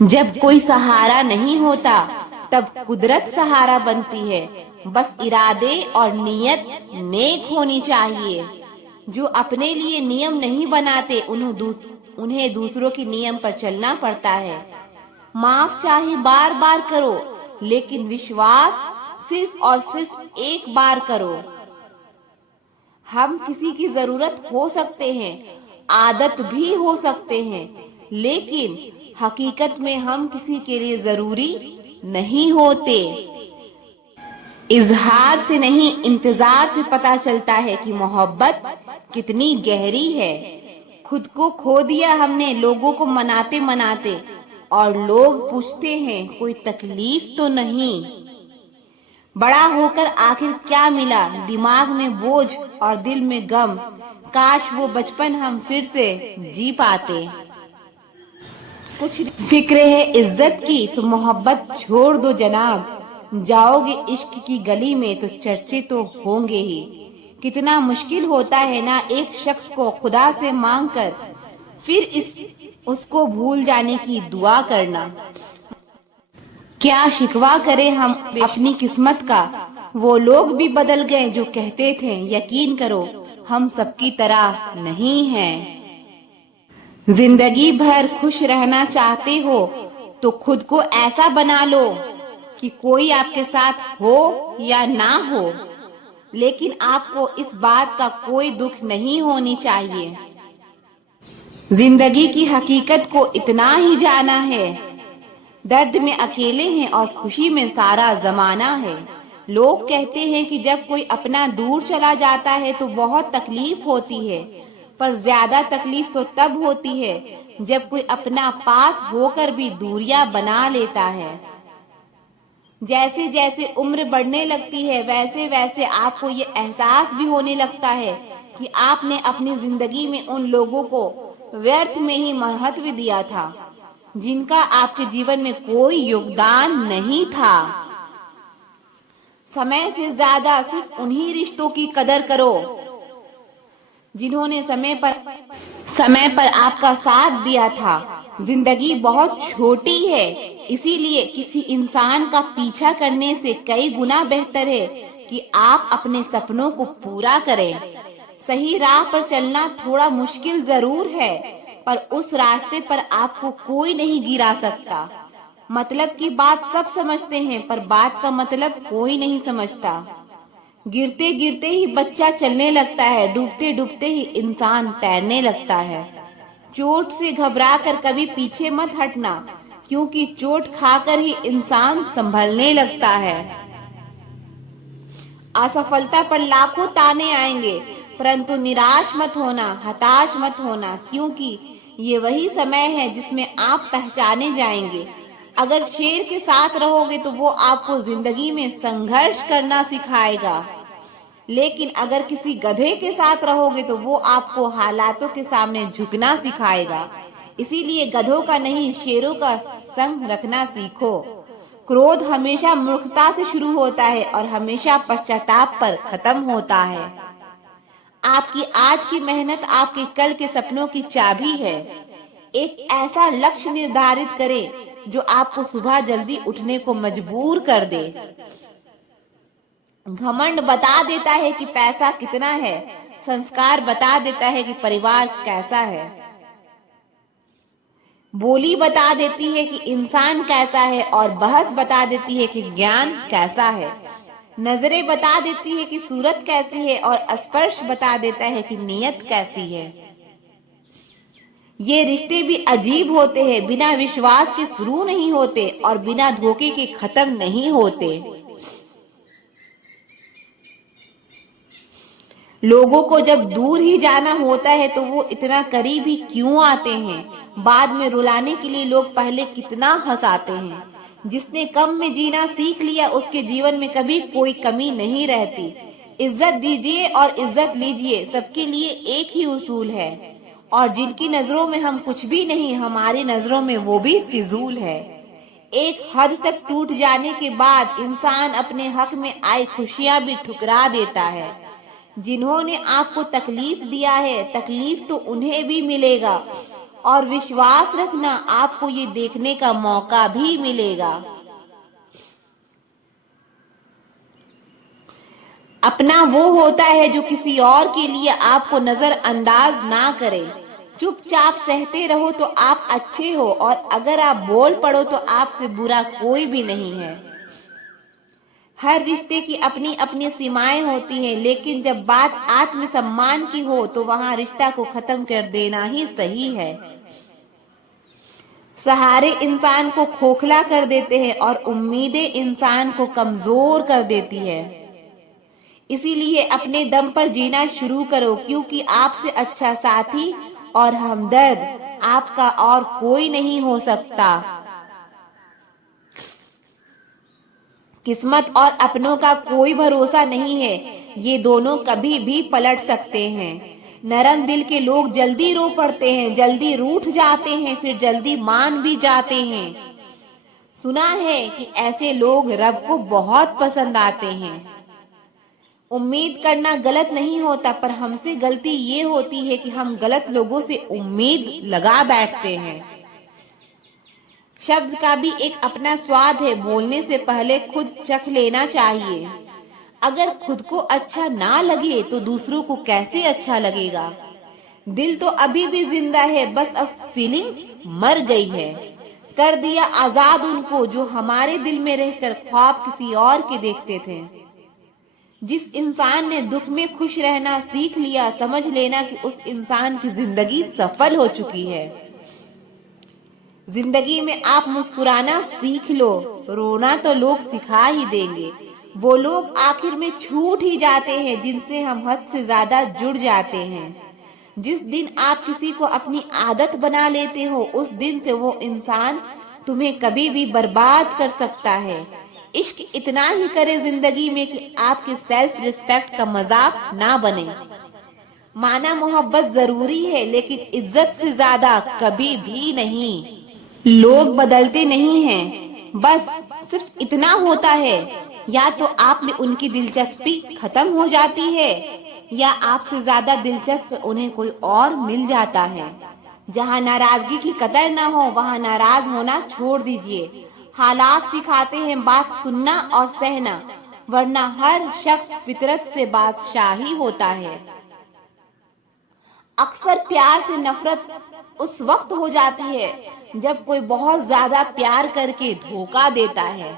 जब कोई सहारा नहीं होता तब कुदरत सहारा बनती है। बस इरादे और नीयत नेक होनी चाहिए। जो अपने लिए नियम नहीं बनाते उन्हें दूसरों के नियम पर चलना पड़ता है। माफ चाहे बार बार करो, लेकिन विश्वास सिर्फ और सिर्फ एक बार करो। हम किसी की जरूरत हो सकते हैं, आदत भी हो सकते हैं, लेकिन हकीकत में हम किसी के लिए जरूरी नहीं होते। इजहार से नहीं, इंतजार से पता चलता है कि मोहब्बत कितनी गहरी है। खुद को खो दिया हमने लोगों को मनाते मनाते, और लोग पूछते हैं कोई तकलीफ तो नहीं। बड़ा होकर आखिर क्या मिला, दिमाग में बोझ और दिल में गम। काश वो बचपन हम फिर से जी पाते। कुछ फिक्र है इज्जत की तो मोहब्बत छोड़ दो जनाब। जाओगे इश्क की गली में तो चर्चे तो होंगे ही। कितना मुश्किल होता है ना एक शख्स को खुदा से मांग कर फिर उसको भूल जाने की दुआ करना। क्या शिकवा करें हम अपनी किस्मत का। वो लोग भी बदल गए जो कहते थे यकीन करो हम सबकी तरह नहीं हैं। जिंदगी भर खुश रहना चाहते हो तो खुद को ऐसा बना लो कि कोई आपके साथ हो या ना हो, लेकिन आपको इस बात का कोई दुख नहीं होनी चाहिए। जिंदगी की हकीकत को इतना ही जाना है, दर्द में अकेले हैं और खुशी में सारा जमाना है। लोग कहते हैं कि जब कोई अपना दूर चला जाता है तो बहुत तकलीफ होती है, पर ज्यादा तकलीफ तो तब होती है जब कोई अपना पास होकर भी दूरियां बना लेता है। जैसे जैसे उम्र बढ़ने लगती है वैसे वैसे आपको ये एहसास भी होने लगता है कि आपने अपनी जिंदगी में उन लोगों को व्यर्थ में ही महत्व दिया था जिनका आपके जीवन में कोई योगदान नहीं था। समय से ज्यादा सिर्फ उन्हीं रिश्तों की कदर करो जिन्होंने समय पर आपका साथ दिया था। जिंदगी बहुत छोटी है, इसीलिए किसी इंसान का पीछा करने से कई गुना बेहतर है कि आप अपने सपनों को पूरा करें। सही राह पर चलना थोड़ा मुश्किल जरूर है, पर उस रास्ते पर आपको कोई नहीं गिरा सकता। मतलब की बात सब समझते हैं, पर बात का मतलब कोई नहीं समझता। गिरते गिरते ही बच्चा चलने लगता है, डूबते डूबते ही इंसान तैरने लगता है। चोट से घबरा कर कभी पीछे मत हटना, क्योंकि चोट खाकर ही इंसान संभलने लगता है। असफलता पर लाखों ताने आएंगे, परंतु निराश मत होना, हताश मत होना, क्योंकि ये वही समय है जिसमें आप पहचाने जाएंगे। अगर शेर के साथ रहोगे तो वो आपको जिंदगी में संघर्ष करना सिखाएगा, लेकिन अगर किसी गधे के साथ रहोगे तो वो आपको हालातों के सामने झुकना सिखाएगा। इसीलिए गधों का नहीं शेरों का संग रखना सीखो। क्रोध हमेशा मूर्खता से शुरू होता है और हमेशा पश्चाताप पर खत्म होता है। आपकी आज की मेहनत आपके कल के सपनों की चाबी है। एक ऐसा लक्ष्य निर्धारित करें जो आपको सुबह जल्दी उठने को मजबूर कर दे। घमंड बता देता है कि पैसा कितना है, संस्कार बता देता है कि परिवार कैसा है। बोली बता देती है कि इंसान कैसा है और बहस बता देती है कि ज्ञान कैसा है। नजरें बता देती है कि सूरत कैसी है और स्पर्श बता देता है कि नीयत कैसी है। ये रिश्ते भी अजीब होते हैं, बिना विश्वास के शुरू नहीं होते और बिना धोखे के खत्म नहीं होते। लोगों को जब दूर ही जाना होता है तो वो इतना करीब ही क्यों आते हैं। बाद में रुलाने के लिए लोग पहले कितना हंसाते हैं। जिसने कम में जीना सीख लिया उसके जीवन में कभी कोई कमी नहीं रहती। इज्जत दीजिए और इज्जत लीजिए, सबके लिए एक ही उसूल है। और जिनकी नजरों में हम कुछ भी नहीं, हमारी नजरों में वो भी फिजूल है। एक हद तक टूट जाने के बाद इंसान अपने हक में आई खुशियां भी ठुकरा देता है। जिन्होंने आपको तकलीफ दिया है, तकलीफ तो उन्हें भी मिलेगा। और विश्वास रखना, आपको ये देखने का मौका भी मिलेगा। अपना वो होता है जो किसी और के लिए आपको नजरअंदाज ना करे। चुपचाप सहते रहो तो आप अच्छे हो, और अगर आप बोल पड़ो तो आपसे बुरा कोई भी नहीं है। हर रिश्ते की अपनी अपनी सीमाएं होती हैं, लेकिन जब बात आत्मसम्मान की हो तो वहां रिश्ता को खत्म कर देना ही सही है। सहारे इंसान को खोखला कर देते हैं और उम्मीदें इंसान को कमजोर कर देती है। इसीलिए अपने दम पर जीना शुरू करो, क्योंकि आपसे अच्छा साथी और हमदर्द आपका और कोई नहीं हो सकता। किस्मत और अपनों का कोई भरोसा नहीं है, ये दोनों कभी भी पलट सकते हैं। नरम दिल के लोग जल्दी रो पड़ते हैं, जल्दी रूठ जाते हैं, फिर जल्दी मान भी जाते हैं। सुना है कि ऐसे लोग रब को बहुत पसंद आते हैं। उम्मीद करना गलत नहीं होता, पर हमसे गलती ये होती है कि हम गलत लोगों से उम्मीद लगा बैठते हैं। शब्द का भी एक अपना स्वाद है, बोलने से पहले खुद चख लेना चाहिए। अगर खुद को अच्छा ना लगे तो दूसरों को कैसे अच्छा लगेगा। दिल तो अभी भी जिंदा है, बस अब फीलिंग्स मर गई है। कर दिया आजाद उनको जो हमारे दिल में रहकर ख्वाब किसी और के देखते थे। जिस इंसान ने दुख में खुश रहना सीख लिया, समझ लेना कि उस इंसान की जिंदगी सफल हो चुकी है। जिंदगी में आप मुस्कुराना सीख लो, रोना तो लोग सिखा ही देंगे। वो लोग आखिर में छूट ही जाते हैं जिनसे हम हद से ज्यादा जुड़ जाते हैं। जिस दिन आप किसी को अपनी आदत बना लेते हो, उस दिन से वो इंसान तुम्हें कभी भी बर्बाद कर सकता है। इश्क इतना ही करे जिंदगी में कि आपके सेल्फ रिस्पेक्ट का मजाक ना बने। माना मोहब्बत जरूरी है, लेकिन इज्जत से ज्यादा कभी भी नहीं। लोग बदलते नहीं हैं, बस सिर्फ इतना होता है, या तो आप में उनकी दिलचस्पी खत्म हो जाती है, या आपसे ज्यादा दिलचस्प उन्हें कोई और मिल जाता है। जहाँ नाराजगी की कदर ना हो, वहाँ नाराज होना छोड़ दीजिए। हालात सिखाते हैं बात सुनना और सहना, वरना हर शख्स फितरत से बादशाही होता है। अक्सर प्यार से नफरत उस वक्त हो जाती है जब कोई बहुत ज्यादा प्यार करके धोखा देता है।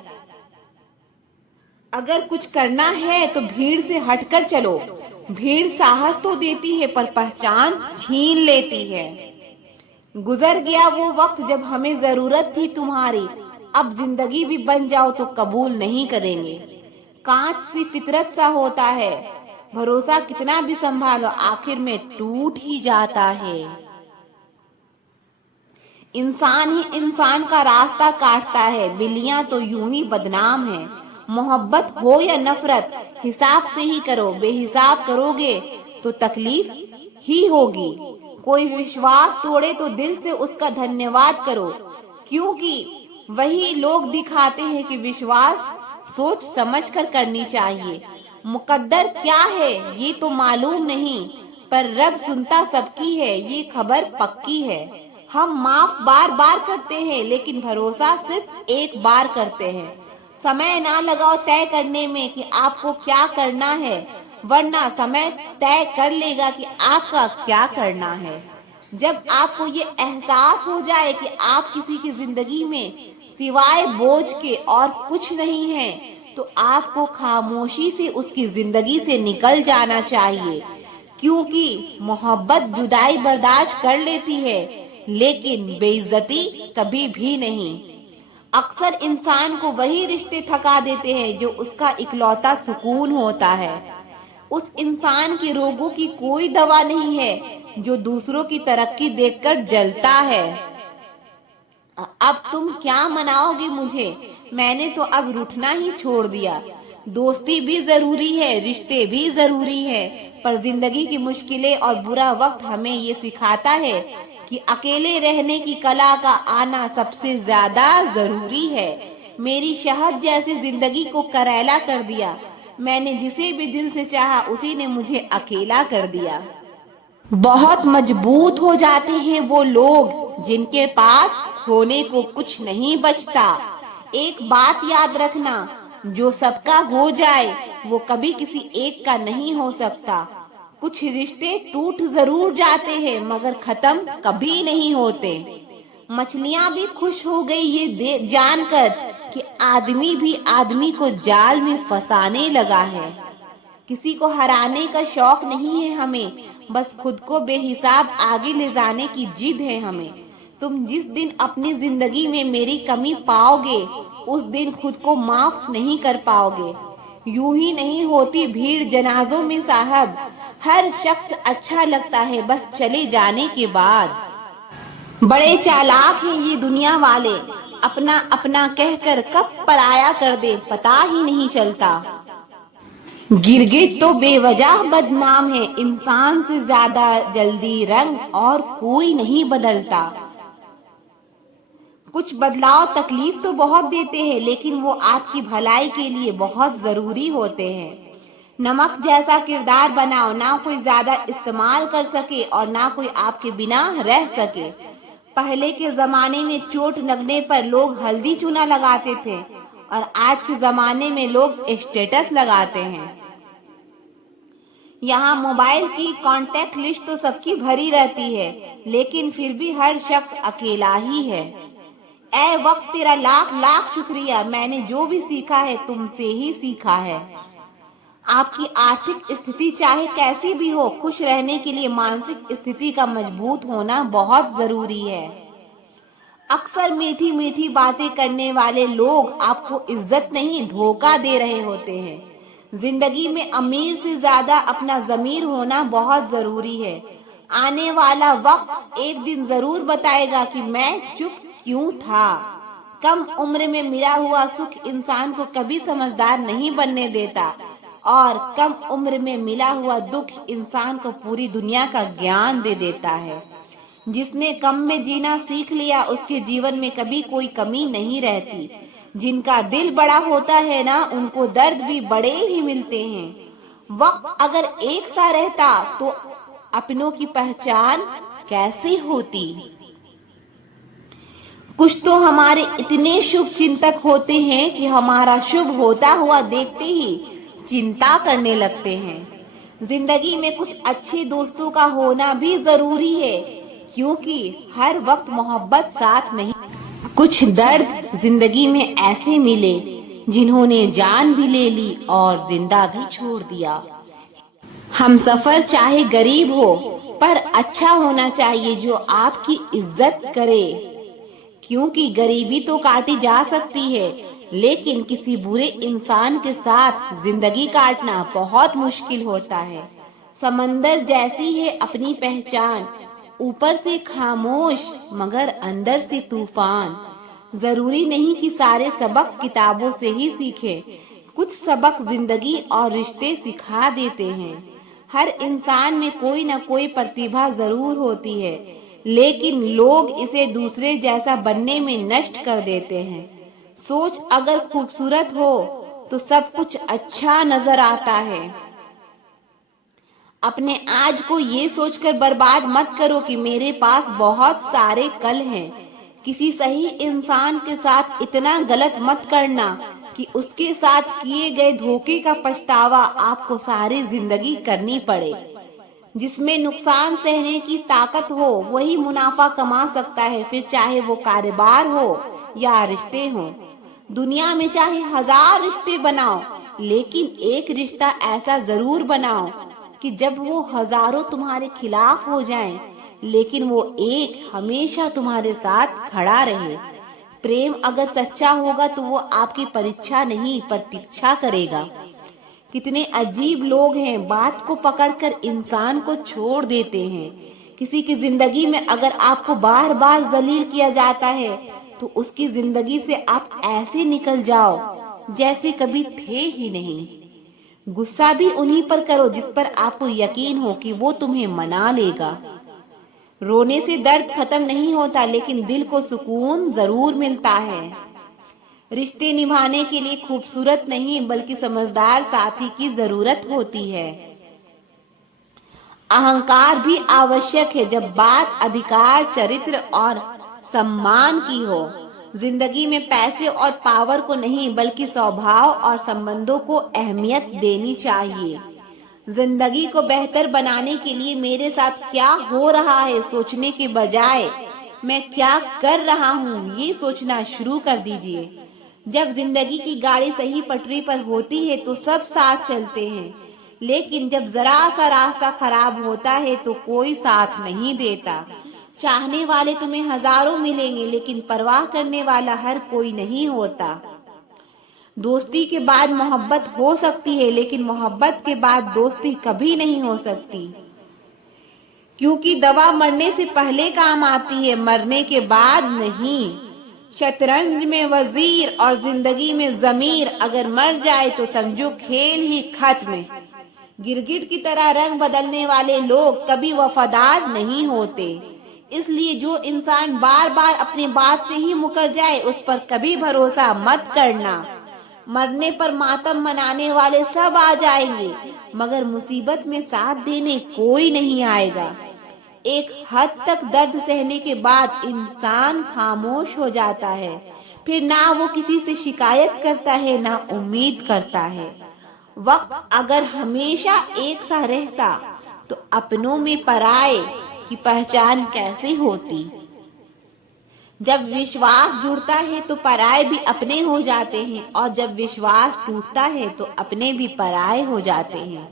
अगर कुछ करना है तो भीड़ से हटकर चलो। भीड़ साहस तो देती है, पर पहचान छीन लेती है। गुजर गया वो वक्त जब हमें जरूरत थी तुम्हारी, अब जिंदगी भी बन जाओ तो कबूल नहीं करेंगे। कांच सी फितरत सा होता है, भरोसा कितना भी संभालो आखिर में टूट ही जाता है। इंसान ही इंसान का रास्ता काटता है, बिल्लियां तो यूं ही बदनाम है। मोहब्बत हो या नफरत, हिसाब से ही करो। बेहिसाब करोगे तो तकलीफ ही होगी। कोई विश्वास तोड़े तो दिल से उसका धन्यवाद करो, क्योंकि वही लोग दिखाते हैं कि विश्वास सोच समझ कर करनी चाहिए। मुकद्दर क्या है ये तो मालूम नहीं, पर रब सुनता सबकी है ये खबर पक्की है। हम माफ बार बार करते हैं, लेकिन भरोसा सिर्फ एक बार करते हैं। समय ना लगाओ तय करने में कि आपको क्या करना है, वरना समय तय कर लेगा कि आपका क्या करना है। जब आपको ये एहसास हो जाए कि आप किसी की जिंदगी में सिवाय बोझ के और कुछ नहीं है, तो आपको खामोशी से उसकी जिंदगी से निकल जाना चाहिए, क्योंकि मोहब्बत जुदाई बर्दाश्त कर लेती है, लेकिन बेइज्जती कभी भी नहीं। अक्सर इंसान को वही रिश्ते थका देते हैं जो उसका इकलौता सुकून होता है। उस इंसान के रोगों की कोई दवा नहीं है जो दूसरों की तरक्की देखकर जलता है। अब तुम क्या मनाओगे मुझे? मैंने तो अब रूठना ही छोड़ दिया। दोस्ती भी जरूरी है, रिश्ते भी जरूरी है, पर जिंदगी की मुश्किलें और बुरा वक्त हमें ये सिखाता है कि अकेले रहने की कला का आना सबसे ज्यादा जरूरी है। मेरी शहद जैसी जिंदगी को करैला कर दिया। मैंने जिसे भी दिल से चाहा उसी ने मुझे अकेला कर दिया। बहुत मजबूत हो जाते हैं वो लोग जिनके पास खोने को कुछ नहीं बचता। एक बात याद रखना, जो सबका हो जाए वो कभी किसी एक का नहीं हो सकता। कुछ रिश्ते टूट जरूर जाते हैं मगर खत्म कभी नहीं होते। मछलियां भी खुश हो गई ये जानकर कि आदमी भी आदमी को जाल में फंसाने लगा है। किसी को हराने का शौक नहीं है हमें, बस खुद को बेहिसाब आगे ले जाने की जिद है हमें। तुम जिस दिन अपनी जिंदगी में मेरी कमी पाओगे उस दिन खुद को माफ नहीं कर पाओगे। यूं ही नहीं होती भीड़ जनाजों में साहब, हर शख्स अच्छा लगता है बस चले जाने के बाद। बड़े चालाक हैं ये दुनिया वाले, अपना अपना कहकर कब पराया कर दे पता ही नहीं चलता। गिरगिट तो बेवजह बदनाम है, इंसान से ज्यादा जल्दी रंग और कोई नहीं बदलता। कुछ बदलाव तकलीफ तो बहुत देते हैं लेकिन वो आपकी भलाई के लिए बहुत जरूरी होते हैं। नमक जैसा किरदार बनाओ, ना कोई ज्यादा इस्तेमाल कर सके और ना कोई आपके बिना रह सके। पहले के जमाने में चोट लगने पर लोग हल्दी चूना लगाते थे और आज के जमाने में लोग स्टेटस लगाते हैं। यहाँ मोबाइल की कांटेक्ट लिस्ट तो सबकी भरी रहती है लेकिन फिर भी हर शख्स अकेला ही है। ऐ वक्त तेरा लाख लाख शुक्रिया, मैंने जो भी सीखा है तुमसे ही सीखा है। आपकी आर्थिक स्थिति चाहे कैसी भी हो, खुश रहने के लिए मानसिक स्थिति का मजबूत होना बहुत जरूरी है। अक्सर मीठी मीठी बातें करने वाले लोग आपको इज्जत नहीं धोखा दे रहे होते हैं। जिंदगी में अमीर से ज्यादा अपना ज़मीर होना बहुत जरूरी है। आने वाला वक्त एक दिन जरूर बताएगा कि मैं चुप क्यों था। कम उम्र में मिला हुआ सुख इंसान को कभी समझदार नहीं बनने देता और कम उम्र में मिला हुआ दुख इंसान को पूरी दुनिया का ज्ञान दे देता है। जिसने कम में जीना सीख लिया उसके जीवन में कभी कोई कमी नहीं रहती। जिनका दिल बड़ा होता है ना, उनको दर्द भी बड़े ही मिलते हैं। वक्त अगर एक सा रहता तो अपनों की पहचान कैसे होती। कुछ तो हमारे इतने शुभ चिंतक होते हैं कि हमारा शुभ होता हुआ देखते ही चिंता करने लगते हैं। जिंदगी में कुछ अच्छे दोस्तों का होना भी जरूरी है क्योंकि हर वक्त मोहब्बत साथ नहीं। कुछ दर्द जिंदगी में ऐसे मिले जिन्होंने जान भी ले ली और जिंदा भी छोड़ दिया। हम सफर चाहे गरीब हो पर अच्छा होना चाहिए जो आपकी इज्जत करे, क्योंकि गरीबी तो काटी जा सकती है लेकिन किसी बुरे इंसान के साथ जिंदगी काटना बहुत मुश्किल होता है। समंदर जैसी है अपनी पहचान, ऊपर से खामोश मगर अंदर से तूफान। जरूरी नहीं कि सारे सबक किताबों से ही सीखे, कुछ सबक जिंदगी और रिश्ते सिखा देते हैं। हर इंसान में कोई न कोई प्रतिभा जरूर होती है लेकिन लोग इसे दूसरे जैसा बनने में नष्ट कर देते हैं। सोच अगर खूबसूरत हो तो सब कुछ अच्छा नजर आता है। अपने आज को ये सोचकर बर्बाद मत करो कि मेरे पास बहुत सारे कल हैं। किसी सही इंसान के साथ इतना गलत मत करना कि उसके साथ किए गए धोखे का पछतावा आपको सारी जिंदगी करनी पड़े। जिसमें नुकसान सहने की ताकत हो वही मुनाफा कमा सकता है, फिर चाहे वो कारोबार हो या रिश्ते हो। दुनिया में चाहे 1000 रिश्ते बनाओ लेकिन एक रिश्ता ऐसा जरूर बनाओ कि जब वो हजारों तुम्हारे खिलाफ हो जाएं, लेकिन वो एक हमेशा तुम्हारे साथ खड़ा रहे। प्रेम अगर सच्चा होगा तो वो आपकी परीक्षा नहीं प्रतीक्षा करेगा। कितने अजीब लोग हैं, बात को पकड़कर इंसान को छोड़ देते हैं। किसी की जिंदगी में अगर आपको बार बार जलील किया जाता है तो उसकी जिंदगी से आप ऐसे निकल जाओ जैसे कभी थे ही नहीं। गुस्सा भी उन्हीं पर करो जिस पर आपको यकीन हो कि वो तुम्हें मना लेगा। रोने से दर्द खत्म नहीं होता लेकिन दिल को सुकून जरूर मिलता है। रिश्ते निभाने के लिए खूबसूरत नहीं बल्कि समझदार साथी की जरूरत होती है। अहंकार भी आवश्यक है जब बात अधिकार, चरित्र और सम्मान की हो। जिंदगी में पैसे और पावर को नहीं बल्कि स्वभाव और संबंधों को अहमियत देनी चाहिए। जिंदगी को बेहतर बनाने के लिए मेरे साथ क्या हो रहा है सोचने के बजाय मैं क्या कर रहा हूँ ये सोचना शुरू कर दीजिए। जब जिंदगी की गाड़ी सही पटरी पर होती है तो सब साथ चलते हैं, लेकिन जब जरा सा रास्ता खराब होता है तो कोई साथ नहीं देता। चाहने वाले तुम्हें हजारों मिलेंगे, लेकिन परवाह करने वाला हर कोई नहीं होता। दोस्ती के बाद मोहब्बत हो सकती है, लेकिन मोहब्बत के बाद दोस्ती कभी नहीं हो सकती, क्योंकि दवा मरने से पहले काम आती है, मरने के बाद नहीं। शतरंज में वजीर और जिंदगी में जमीर अगर मर जाए तो समझो खेल ही खत्म। गिरगिट की तरह रंग बदलने वाले लोग कभी वफादार नहीं होते, इसलिए जो इंसान बार बार अपनी बात से ही मुकर जाए उस पर कभी भरोसा मत करना। मरने पर मातम मनाने वाले सब आ जाएंगे, मगर मुसीबत में साथ देने कोई नहीं आएगा। एक हद तक दर्द सहने के बाद इंसान खामोश हो जाता है, फिर ना वो किसी से शिकायत करता है ना उम्मीद करता है। वक्त अगर हमेशा एक सा रहता तो अपनों में पराए की पहचान कैसे होती। जब विश्वास जुड़ता है तो पराये भी अपने हो जाते हैं, और जब विश्वास टूटता है तो अपने भी पराये हो जाते हैं।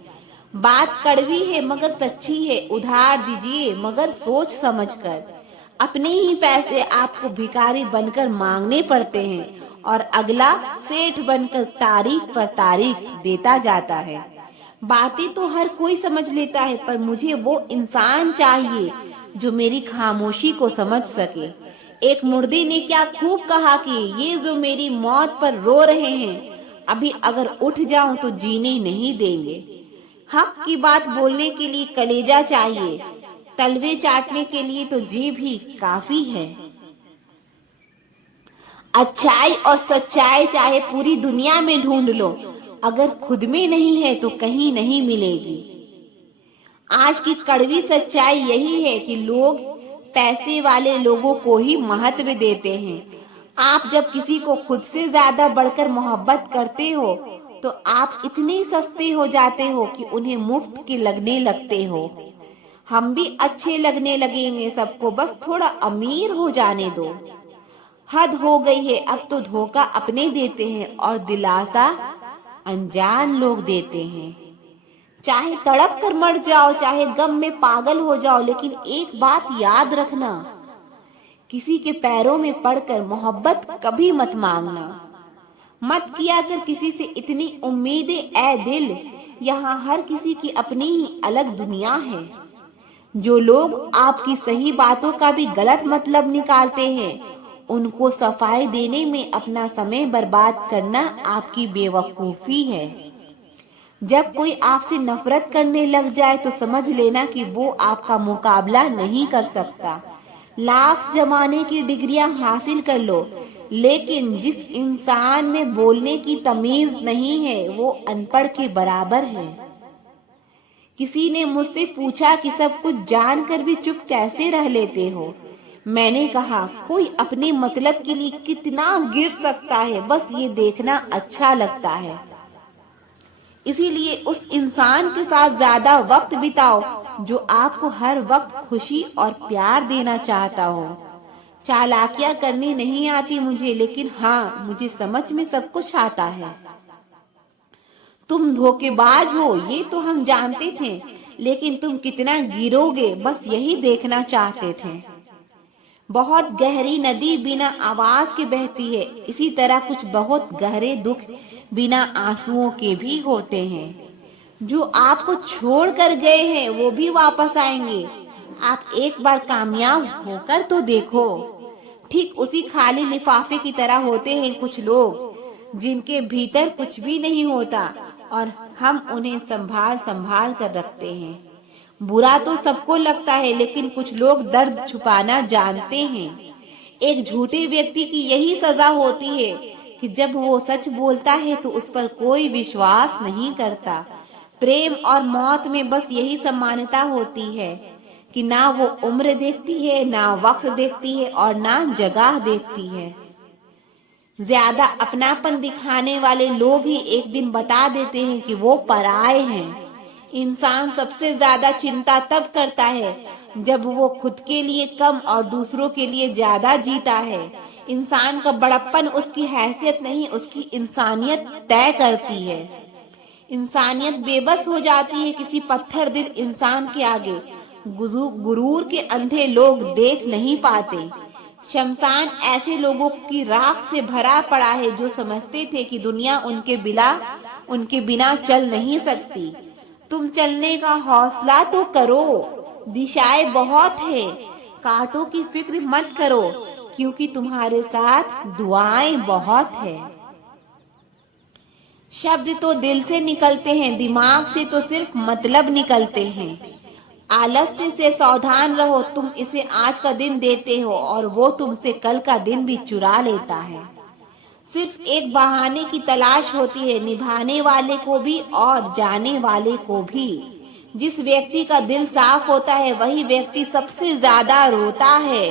बात कड़वी है मगर सच्ची है, उधार दीजिए मगर सोच समझकर। अपने ही पैसे आपको भिखारी बनकर मांगने पड़ते हैं, और अगला सेठ बनकर तारीख पर तारीख देता जाता है। बातें तो हर कोई समझ लेता है, पर मुझे वो इंसान चाहिए जो मेरी खामोशी को समझ सके। एक मुर्दे ने क्या खूब कहा कि ये जो मेरी मौत पर रो रहे हैं, अभी अगर उठ जाऊं तो जीने नहीं देंगे। हक की बात बोलने के लिए कलेजा चाहिए, तलवे चाटने के लिए तो जीभ ही काफी है। अच्छाई और सच्चाई चाहे पूरी दुनिया में ढूंढ लो, अगर खुद में नहीं है तो कहीं नहीं मिलेगी। आज की कड़वी सच्चाई यही है कि लोग पैसे वाले लोगों को ही महत्व देते हैं। आप जब किसी को खुद से ज्यादा बढ़कर मोहब्बत करते हो तो आप इतने सस्ते हो जाते हो कि उन्हें मुफ्त के लगने लगते हो। हम भी अच्छे लगने लगेंगे सबको, बस थोड़ा अमीर हो जाने दो। हद हो गई है, अब तो धोखा अपने देते हैं और दिलासा अनजान लोग देते हैं। चाहे तड़प कर मर जाओ, चाहे गम में पागल हो जाओ, लेकिन एक बात याद रखना, किसी के पैरों में पड़कर मोहब्बत कभी मत मांगना। मत किया कर किसी से इतनी उम्मीदें ऐ दिल, यहाँ हर किसी की अपनी ही अलग दुनिया है। जो लोग आपकी सही बातों का भी गलत मतलब निकालते हैं, उनको सफाई देने में अपना समय बर्बाद करना आपकी बेवकूफी है। जब कोई आपसे नफरत करने लग जाए तो समझ लेना कि वो आपका मुकाबला नहीं कर सकता। लाख जमाने की डिग्रियां हासिल कर लो, लेकिन जिस इंसान में बोलने की तमीज नहीं है वो अनपढ़ के बराबर है। किसी ने मुझसे पूछा कि सब कुछ जानकर भी चुप कैसे रह लेते हो। मैंने कहा, कोई अपने मतलब के लिए कितना गिर सकता है, बस ये देखना अच्छा लगता है। इसीलिए उस इंसान के साथ ज्यादा वक्त बिताओ जो आपको हर वक्त खुशी और प्यार देना चाहता हो। चालाकियां करनी नहीं आती मुझे, लेकिन हाँ, मुझे समझ में सब कुछ आता है। तुम धोखेबाज हो ये तो हम जानते थे, लेकिन तुम कितना गिरोगे बस यही देखना चाहते थे। बहुत गहरी नदी बिना आवाज के बहती है, इसी तरह कुछ बहुत गहरे दुख बिना आंसुओं के भी होते हैं। जो आपको छोड़ कर गए हैं वो भी वापस आएंगे। आप एक बार कामयाब होकर तो देखो। ठीक उसी खाली लिफाफे की तरह होते हैं कुछ लोग जिनके भीतर कुछ भी नहीं होता और हम उन्हें संभाल संभाल कर रखते हैं। बुरा तो सबको लगता है, लेकिन कुछ लोग दर्द छुपाना जानते हैं। एक झूठे व्यक्ति की यही सजा होती है कि जब वो सच बोलता है तो उस पर कोई विश्वास नहीं करता। प्रेम और मौत में बस यही समानता होती है कि ना वो उम्र देखती है, ना वक्त देखती है और ना जगह देखती है। ज्यादा अपनापन दिखाने वाले लोग ही एक दिन बता देते हैं कि वो पराये हैं। इंसान सबसे ज्यादा चिंता तब करता है जब वो खुद के लिए कम और दूसरों के लिए ज्यादा जीता है। इंसान का बड़प्पन उसकी हैसियत नहीं, उसकी इंसानियत तय करती है। इंसानियत बेबस हो जाती है किसी पत्थर दिल इंसान के आगे। गुरूर के अंधे लोग देख नहीं पाते। शमशान ऐसे लोगों की राख से भरा पड़ा है जो समझते थे कि दुनिया उनके बिना चल नहीं सकती। तुम चलने का हौसला तो करो, दिशाएं बहुत है। कांटों की फिक्र मत करो क्योंकि तुम्हारे साथ दुआएं बहुत है। शब्द तो दिल से निकलते हैं, दिमाग से तो सिर्फ मतलब निकलते हैं। आलस्य से सावधान रहो, तुम इसे आज का दिन देते हो और वो तुमसे कल का दिन भी चुरा लेता है। सिर्फ एक बहाने की तलाश होती है, निभाने वाले को भी और जाने वाले को भी। जिस व्यक्ति का दिल साफ होता है वही व्यक्ति सबसे ज्यादा रोता है।